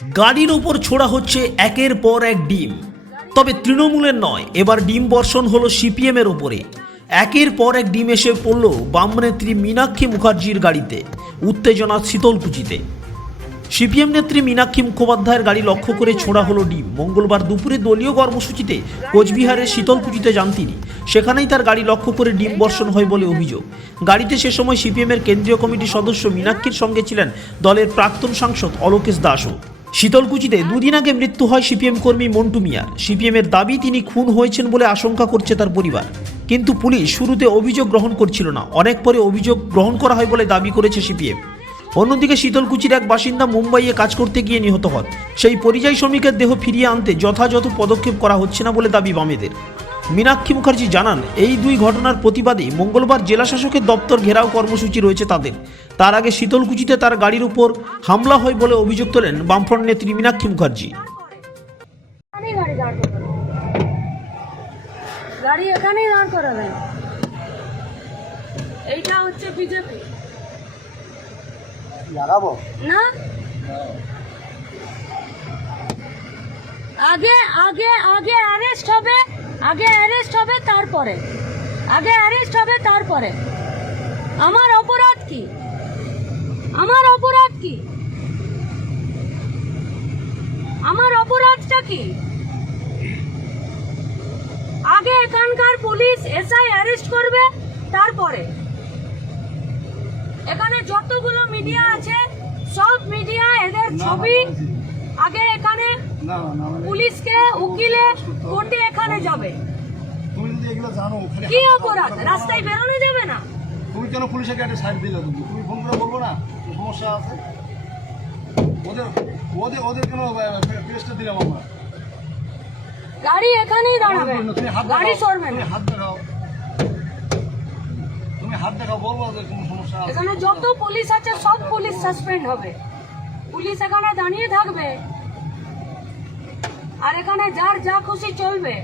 গাড়ির ওপর ছোড়া হচ্ছে একের পর এক ডিম, তবে তৃণমূলের নয়, এবার ডিম বর্ষণ হলো সিপিএমের ওপরে। একের পর এক ডিম এসে পড়ল বাম নেত্রী মীনাক্ষী মুখার্জির গাড়িতে। উত্তেজনা শীতলকুচিতে। সিপিএম নেত্রী মীনাক্ষী মুখোপাধ্যায়ের গাড়ি লক্ষ্য করে ছোড়া হলো ডিম। মঙ্গলবার দুপুরে দলীয় কর্মসূচিতে কোচবিহারের শীতলকুচিতে যান তিনি। সেখানেই তার গাড়ি লক্ষ্য করে ডিম বর্ষণ হয় বলে অভিযোগ। গাড়িতে সে সময় সিপিএমের কেন্দ্রীয় কমিটির সদস্য মীনাক্ষীর সঙ্গে ছিলেন দলের প্রাক্তন সাংসদ অলোকেশ দাসও। শীতলকুচিতে দুদিন আগে মৃত্যু হয় সিপিএম কর্মী মন্টু মিয়ার। সিপিএমের দাবি তিনি খুন হয়েছেন বলে আশঙ্কা করছে তার পরিবার, কিন্তু পুলিশ শুরুতে অভিযোগ গ্রহণ করছিল না। অনেক পরে অভিযোগ গ্রহণ করা হয় বলে দাবি করেছে সিপিএম। অন্যদিকে শীতলকুচির এক বাসিন্দা মুম্বাইয়ে কাজ করতে গিয়ে নিহত হন। সেই পরিযায়ী শ্রমিকের দেহ ফিরিয়ে আনতে যথাযথ পদক্ষেপ করা হচ্ছে না বলে দাবি বামেদের। মীনাক্ষী মুখার্জি জানান, এই দুই ঘটনার প্রতিবাদে মঙ্গলবার জেলা শাসকের দপ্তর ঘেরাও কর্মসূচি রয়েছে তাদের। তার আগে শীতলকুচিতে তার গাড়ির উপর হামলা হয় বলে অভিযোগ তোলেন বামফ্রন্ট নেত্রী মীনাক্ষী মুখার্জি। গাড়ি এখানেই দাঁড় করাবেন। এইটা হচ্ছে বিজেপি লাগাবো না। আগে আগে আগে অ্যারেস্ট হবে, তারপরে আমার অপরাধ কি? আমার অপরাধটা কি? আগে এখানকার পুলিশ এসআই অ্যারেস্ট করবে, তারপরে এখানে যতগুলো মিডিয়া আছে সব মিডিয়া এদের ছবি আগে এখানে পুলিশকে উকিলে কোর্টে এখানে যাবে। তুমি যদি এগুলো জানো কি অপরাধ? রাস্তায় বেরোনো যাবে না? তুমি কেন পুলিশের একটা সাইড দিলে? তুমি ফোন করে বলবো না সমস্যা আছে? ওদের কেন পেজটা দিলাম আমরা? গাড়ি এখানেই দাঁড়াবে, গাড়ি সরবে না। তুমি হাত দেখাও বলবো ওদের কোনো সমস্যা আছে? এখানে যত পুলিশ আছে সব পুলিশ সাসপেন্ড হবে। পুলিশ এখানে দাঁড়িয়ে থাকবে আর এখানে যার যা খুশি চলবে।